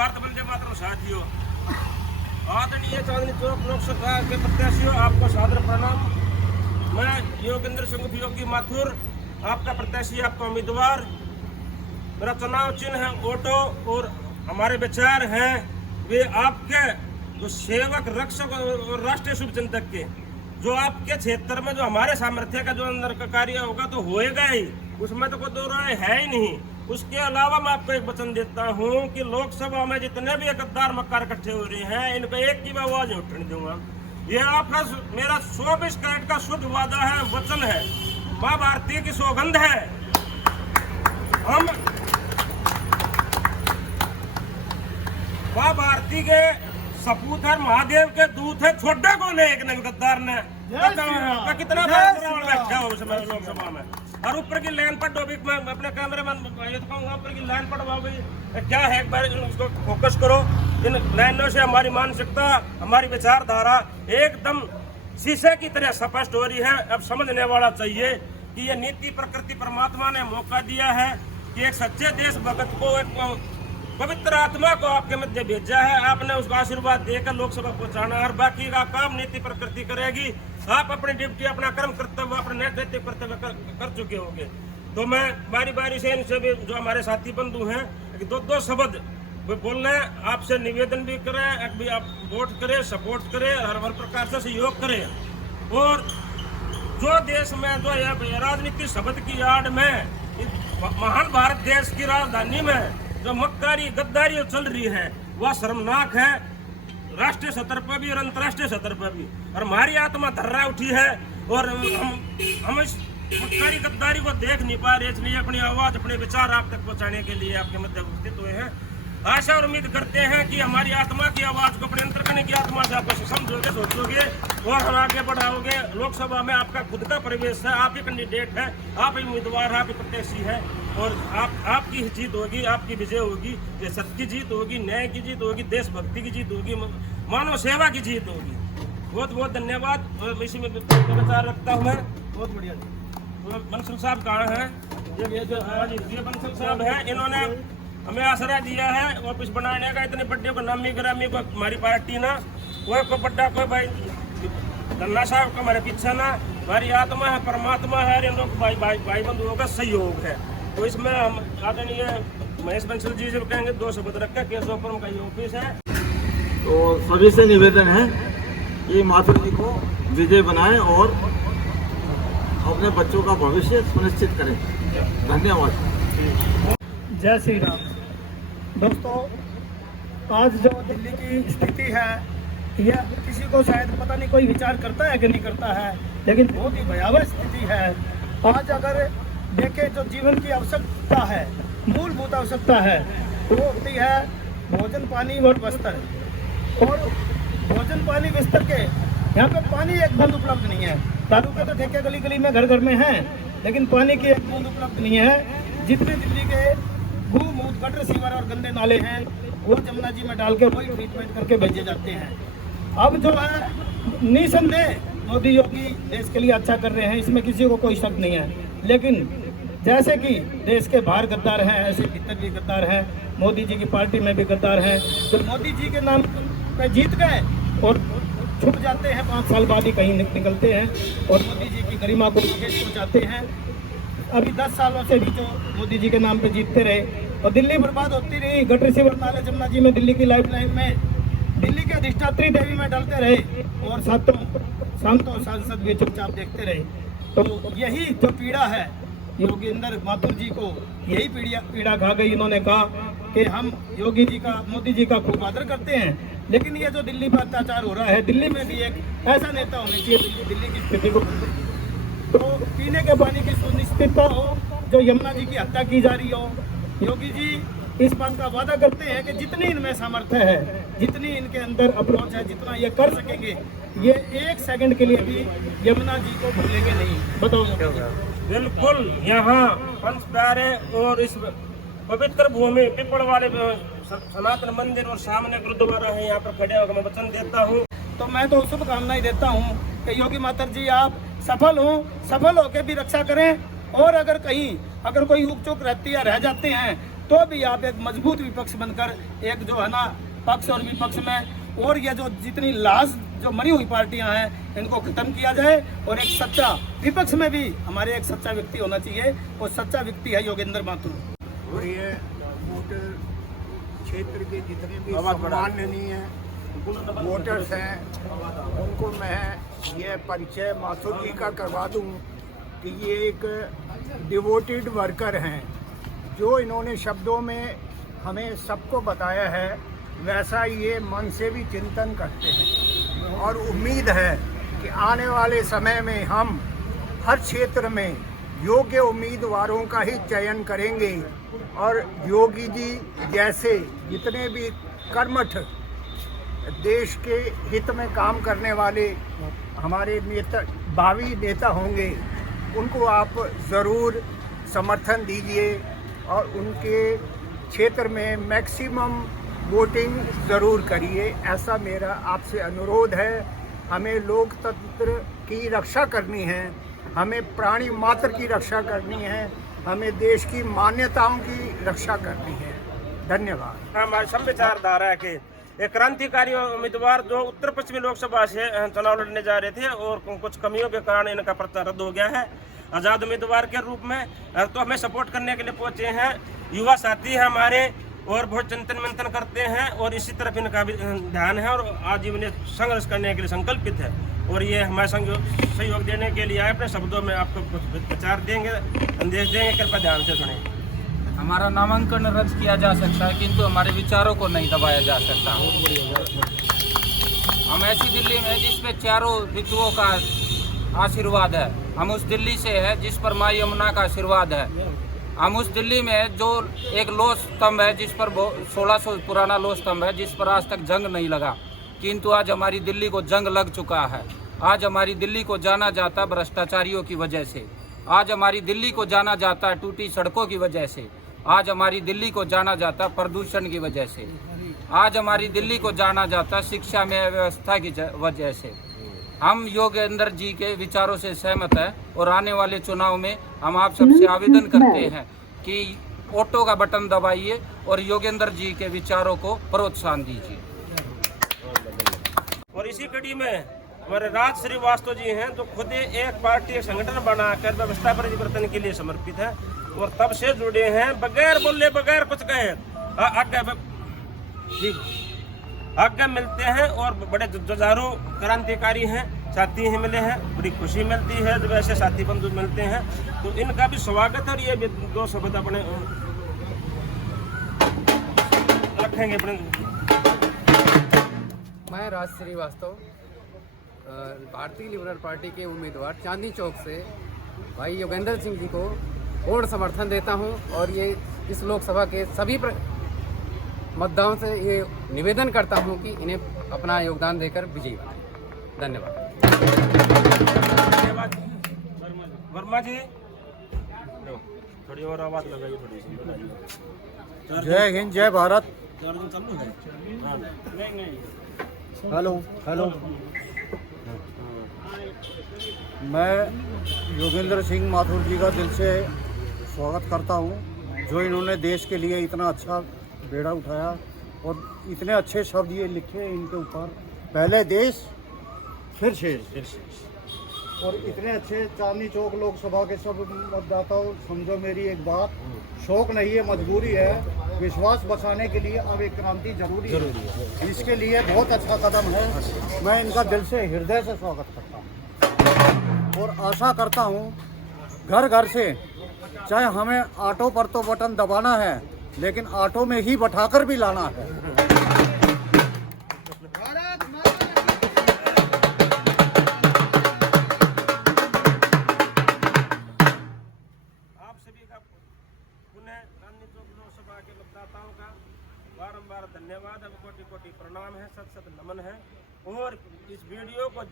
भारत वंदे मातरम साथियों, आदरणीय चांदनी चौक लोकसभा के प्रत्याशियों, आपको सादर प्रणाम। मैं योगेंद्र सिंह योगी माथुर, आपका प्रत्याशी, आपका उम्मीदवार। मेरा चुनाव चिन्ह है ऑटो और हमारे विचार हैं वे आपके जो सेवक, रक्षक और राष्ट्रीय शुभ चिंतक के, जो आपके क्षेत्र में जो हमारे सामर्थ्य का जो अंदर का कार्य होगा तो होएगा ही, उसमें तो कोई दो राय है ही नहीं। उसके अलावा मैं आपको एक वचन देता हूँ कि लोकसभा में जितने भी गद्दार मक्कार इकट्ठे हो रहे हैं, इनको एक की मैं आवाज नहीं उठने दूंगा। ये आपका मेरा 24 कैरेट का शुद्ध वादा है, वचन है, माँ भारती की सौगंध है। हम माँ भारती के सपूत है, महादेव के दूत है, छोटे को ने एक ने गद्दार ने कितना बैठा हो लोकसभा में। और ऊपर की लाइन पर डोबी, मैं अपने कैमरे में ये तो कहूँगा, ऊपर की लाइन पर भाई क्या है, एक बार उसको फोकस करो। इन लाइनों से हमारी मानसिकता, हमारी विचारधारा एकदम शीशे की तरह स्पष्ट हो रही है। अब समझने वाला चाहिए कि ये नीति प्रकृति परमात्मा ने मौका दिया है कि एक सच्चे देशभक्त को, एक पवित्र आत्मा को आपके मध्य भेजा है। आपने उसको आशीर्वाद देकर लोकसभा पहुंचाना, और बाकी का काम नीति प्रकृति करेगी। आप अपनी ड्यूटी, अपना कर्म कर्तव्य, अपने नैतिक कर्तव्य कर चुके होंगे। तो मैं बारी बारी से इनसे भी, जो हमारे साथी बंधु हैं, दो शब्द बोलना है। आपसे निवेदन भी करें भी, आप वोट करें, सपोर्ट करें, हर प्रकार से सहयोग करें। और जो देश में जो राजनीति शब्द की आड़ में, महान भारत देश की राजधानी में जो मक्कारी गद्दारी चल रही है, वह शर्मनाक है, राष्ट्रीय स्तर पर भी और अंतर्राष्ट्रीय स्तर पर भी। और हमारी आत्मा धर्रा उठी है और हम इस मक्कारी गद्दारी को देख नहीं पा रहे, इसलिए अपनी आवाज, अपने विचार आप तक पहुंचाने के लिए आपके मध्य उपस्थित हुए हैं। आशा और उम्मीद करते हैं कि हमारी आत्मा की आवाज को, अपने अंतर करने की आत्मा से आप समझोगे, सोचोगे और हम आगे बढ़ाओगे। लोकसभा में आपका खुद का परिवेश है, आप ही कैंडिडेट है, आप ही उम्मीदवार, आप ही प्रत्याशी है, और आपकी जीत होगी, आपकी विजय होगी। ये सत्य की जीत होगी, न्याय की जीत होगी, देशभक्ति की जीत होगी, मानव सेवा की जीत होगी। बहुत बहुत धन्यवाद। इसी में विचार रखता हूँ मैं। बहुत बढ़िया। बंसल साहब कहाँ हैं? ये बंसल साहब है, इन्होंने हमें आसरा दिया है ऑफिस बनाने का। इतने बड्डे को, नामी ग्रामी को हमारी पार्टी ना, कोई को बड्डा, कोई भाई धन्ना साहब का हमारे पीछे ना, हमारी आत्मा है, परमात्मा है, इन लोग भाई बंधुओं का सहयोग है। तो इसमें हम आदरणीय महेश बंसल जी जब कहेंगे, दो शब्द रखा। केशवपुरम का ये ऑफिस है। तो सभी से निवेदन है कि माथुर जी को विजय बनाएं और अपने बच्चों का भविष्य सुनिश्चित करें। धन्यवाद। जय श्री राम। दोस्तों, आज जो दिल्ली की स्थिति है, यह किसी को शायद पता नहीं, कोई विचार करता है कि नहीं करता है, लेकिन बहुत ही भयावह स्थिति है। आज अगर देखें जो जीवन की आवश्यकता है, मूलभूत आवश्यकता है, वो होती है भोजन, पानी और बस्तर। और भोजन, पानी, बिस्तर के यहाँ पे पानी एक बूंद उपलब्ध नहीं है। दारू के तो ठेके गली गली में, घर घर में हैं, लेकिन पानी की एक बूंद उपलब्ध नहीं है। जितने दिल्ली के गू-मूत्र, गटर, सीवर और गंदे नाले हैं, वो जमुना जी में डाल के वही ट्रीटमेंट करके भेजे जाते हैं। अब जो है निसंदेह मोदी योगी देश के लिए अच्छा कर रहे हैं, इसमें किसी को कोई शक नहीं है। लेकिन जैसे कि देश के बाहर गद्दार हैं, ऐसे भीतर भी गद्दार हैं। मोदी जी की पार्टी में भी गद्दार हैं, तो मोदी जी के नाम पे जीत गए और छुप जाते हैं, 5 साल बाद ही कहीं निकलते हैं और मोदी जी की गरिमा को ठेस पहुँचाते हैं। अभी 10 सालों से भी जो मोदी जी के नाम पे जीतते रहे और दिल्ली बर्बाद होती रही। गटर, सीवर, नाले, जमुना जी में, दिल्ली की लाइफलाइन में, दिल्ली के अधिष्ठात्री देवी में डलते रहे और संतों सांसद भी चुपचाप देखते रहे। तो यही जो पीड़ा है, योगेंद्र माथुर जी को यही पीड़ा खा गई। इन्होंने कहा कि हम योगी जी का, मोदी जी का खूब आदर करते हैं, लेकिन ये जो दिल्ली पर अत्याचार हो रहा है, दिल्ली में भी एक ऐसा नेता होना चाहिए दिल्ली की स्थिति को, तो पीने के पानी की सुनिश्चितता हो, जो यमुना जी की हत्या की जा रही हो। योगी जी इस बात का वादा करते हैं कि जितनी इनमें सामर्थ्य है, जितनी इनके अंदर अप्रोच है, जितना ये कर सकेंगे, ये 1 सेकंड के लिए भी यमुना जी को भूलेंगे नहीं। बताओ। बिल्कुल, यहाँ पंच प्यारे और इस पवित्र भूमि पिपड़ वाले सनातन मंदिर और सामने गुरुद्वारा है, यहाँ पर खड़े होकर मैं वचन देता हूँ। तो मैं तो शुभकामनाएं देता हूँ कि योगी मातर जी आप सफल होकर भी रक्षा करें, और अगर कहीं कोई हुक चूक रहती है, रह जाते हैं, तो भी आप एक मजबूत विपक्ष बनकर एक जो है ना पक्ष और विपक्ष में, और ये जो जितनी लाश जो मरी हुई पार्टियां हैं इनको खत्म किया जाए, और एक सच्चा विपक्ष में भी हमारे एक सच्चा व्यक्ति होना चाहिए, और सच्चा व्यक्ति है योगेंद्र माथुर। और ये वोटर क्षेत्र के जितने भी सम्माननीय वोटर्स हैं उनको मैं ये परिचय माथुर जी का करवा दूं कि ये एक डिवोटेड वर्कर हैं। जो इन्होंने शब्दों में हमें सबको बताया है वैसा ये मन से भी चिंतन करते हैं, और उम्मीद है कि आने वाले समय में हम हर क्षेत्र में योग्य उम्मीदवारों का ही चयन करेंगे, और योगी जी जैसे जितने भी कर्मठ देश के हित में काम करने वाले हमारे नेता, भावी नेता होंगे, उनको आप ज़रूर समर्थन दीजिए और उनके क्षेत्र में मैक्सिमम वोटिंग ज़रूर करिए, ऐसा मेरा आपसे अनुरोध है। हमें लोकतंत्र की रक्षा करनी है, हमें प्राणी मात्र की रक्षा करनी है, हमें देश की मान्यताओं की रक्षा करनी है। धन्यवाद। हमारी सब विचारधारा के एक क्रांतिकारी उम्मीदवार जो उत्तर पश्चिमी लोकसभा से चुनाव लड़ने जा रहे थे और कुछ कमियों के कारण इनका पर्चा रद्द हो गया है आज़ाद उम्मीदवार के रूप में, तो हमें सपोर्ट करने के लिए पहुंचे हैं। युवा साथी हैं हमारे और बहुत चिंतन मंथन करते हैं और इसी तरफ इनका भी ध्यान है और आजीवन संघर्ष करने के लिए संकल्पित है, और ये हमारे सहयोग देने के लिए आए। अपने शब्दों में आपको कुछ विचार देंगे, संदेश देंगे, कृपया ध्यान से सुने। हमारा नामांकन रद्द किया जा सकता है किंतु हमारे विचारों को नहीं दबाया जा सकता। हम ऐसी दिल्ली में जिसपे चारों ऋतुओं का आशीर्वाद है, हम उस दिल्ली से है जिस पर माँ यमुना का आशीर्वाद है। हम उस दिल्ली में जो एक लोह स्तंभ है जिस पर 1600 पुराना लोह स्तंभ है जिस पर आज तक जंग नहीं लगा, किंतु आज हमारी दिल्ली को जंग लग चुका है। आज हमारी दिल्ली को जाना जाता भ्रष्टाचारियों की वजह से, आज हमारी दिल्ली को जाना जाता टूटी सड़कों की वजह से, आज हमारी दिल्ली को जाना जाता प्रदूषण की वजह से, आज हमारी दिल्ली को जाना जाता शिक्षा में अव्यवस्था की वजह से। हम योगेंद्र जी के विचारों से सहमत है और आने वाले चुनाव में हम आप सबसे आवेदन करते हैं कि ऑटो का बटन दबाइए और योगेंद्र जी के विचारों को प्रोत्साहन दीजिए। और इसी कड़ी में हमारे राज श्रीवास्तव जी हैं जो खुद एक पार्टी एक संगठन बनाकर व्यवस्था परिवर्तन के लिए समर्पित है और तब से जुड़े हैं, बगैर बोले बगैर कुछ कहे आज्ञा मिलते हैं और बड़े जुझारू क्रांतिकारी हैं, साथी ही मिले हैं, बड़ी खुशी मिलती है जब ऐसे साथी बंधु मिलते हैं, तो इनका भी स्वागत है। और ये भी दो शब्द अपने रखेंगे अपने। मैं राज श्रीवास्तव भारतीय लिबरल पार्टी के उम्मीदवार चांदनी चौक से भाई योगेंद्र सिंह जी को पूर्ण समर्थन देता हूं, और ये इस लोकसभा के सभी मतदाताओं से ये निवेदन करता हूं कि इन्हें अपना योगदान देकर विजयी बनाएं। धन्यवाद। वर्मा जी थोड़ी और आवाज लगाइए, थोड़ी सी। जय हिंद, जय भारत। हेलो हेलो, मैं योगेंद्र सिंह माथुर जी का दिल से स्वागत करता हूं, जो इन्होंने देश के लिए इतना अच्छा बेड़ा उठाया और इतने अच्छे शब्द ये लिखे इनके ऊपर, पहले देश फिर शेष, और इतने अच्छे चांदनी चौक लोकसभा के सब मतदाताओं, समझो मेरी एक बात, शौक नहीं है मजबूरी है, विश्वास बचाने के लिए अब एक क्रांति जरूरी है। इसके लिए बहुत अच्छा कदम है, मैं इनका दिल से हृदय से स्वागत करता हूँ और आशा करता हूँ घर घर से, चाहे हमें ऑटो पर तो बटन दबाना है लेकिन ऑटो में ही बैठाकर भी लाना है। के मतदाताओं का बारंबार धन्यवाद, अब कोटि कोटि प्रणाम है, सत सत नमन है। और इस वीडियो को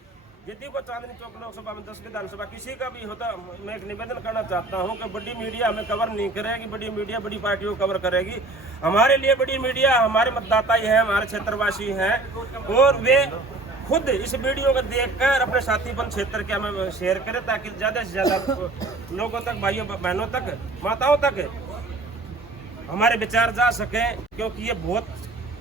यदि को चांदनी चौक लोकसभा में 10 विधानसभा किसी का भी होता, मैं एक निवेदन करना चाहता हूं कि बड़ी मीडिया हमें कवर नहीं करेगी, बड़ी मीडिया बड़ी पार्टियों को कवर करेगी। हमारे लिए बड़ी मीडिया हमारे मतदाता ही हैं, हमारे क्षेत्रवासी हैं, और वे खुद इस वीडियो को देखकर अपने साथीपन क्षेत्र के हमें शेयर करें ताकि ज़्यादा से ज़्यादा लोगों तक, भाइयों बहनों तक, माताओं तक हमारे विचार जा सके, क्योंकि ये बहुत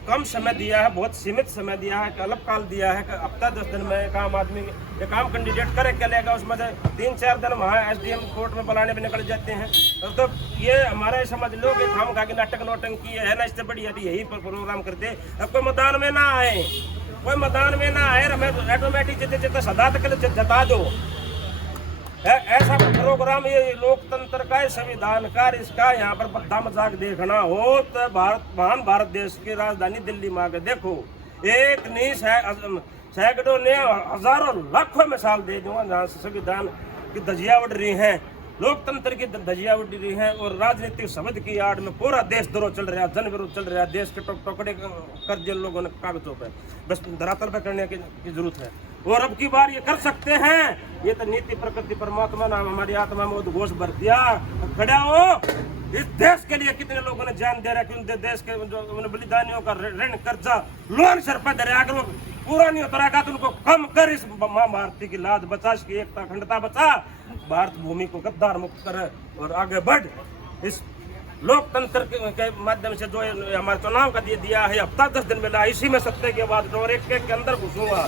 कम समय दिया है, बहुत सीमित समय दिया है, अल्पकाल दिया है। हफ्ता 10 दिन में एक आम आदमी एक आम कैंडिडेट करे क्या लेगा, उसमें से 3-4 दिन वहाँ SDM कोर्ट में बुलाने में निकल जाते हैं। तो ये हमारे समझ लो कि हम खा के नाटक नौटंकी है ना, इससे बढ़िया यही पर प्रोग्राम करते। अब कोई मैदान में ना आए, कोई मैदान में ना आए, हमें ऑटोमेटिक जितने सदा तक जता दो। ऐसा प्रोग्राम ये लोकतंत्र का, संविधान का, इसका यहाँ पर बद्दा मजाक देखना हो तो महान भारत देश की राजधानी दिल्ली में आके देखो। एक नहीं सैकड़ों ने हजारों लाखों मिसाल दे दूंगा जहाँ से संविधान की धज्जियां उड़ रही हैं, लोकतंत्र की धज्जियां उड़ रही हैं, और राजनीतिक शब्द की आड़ में पूरा देशद्रोह चल रहा है, जन विरोध चल रहा है। देश के टुकड़े कर दिए लोगों ने कागजों पे, बस धरातल पे करने की जरूरत है। और अब की बार ये कर सकते हैं। ये तो नीति प्रकृति परमात्मा नाम हमारी आत्मा में उद्घोष भर दिया। खड़ा हो, इस देश के लिए कितने लोगों ने जान दे रहा है, देश के जो बलिदानियों का ऋण कर्जा लोन सर पर धरे, अगर वो पूरा नहीं उतरेगा तो उनको कम कर, इस माँ भारती की लाज बचा, इसकी एकता अखंडता बचा, भारत भूमि को गद्दार मुक्त करे और आगे बढ़। इस लोकतंत्र के माध्यम से जो हमारे चुनाव का दिया है, हफ्ता 10 दिन मिला, इसी में सत्य के बाद और एक के अंदर घुसूंगा,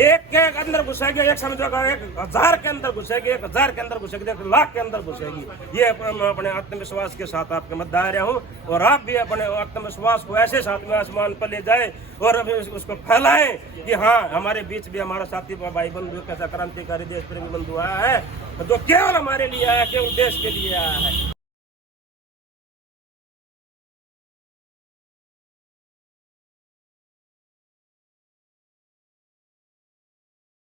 एक के अंदर घुसेगी, एक समझोगा 1000 के अंदर घुसेगी, 1000 के अंदर घुसेगी, 1 लाख के अंदर घुसेगी। ये अपने आत्मविश्वास के साथ आपके मध्य आ रहा हूँ, और आप भी अपने आत्मविश्वास को ऐसे साथ में आसमान पर ले जाए और उसको फैलाएं कि हाँ, हमारे बीच भी हमारा साथी भाई बंधु कैसा क्रांतिकारी देश प्रेमी बंधु आया है, जो केवल हमारे लिए आया, केवल देश के लिए आया है।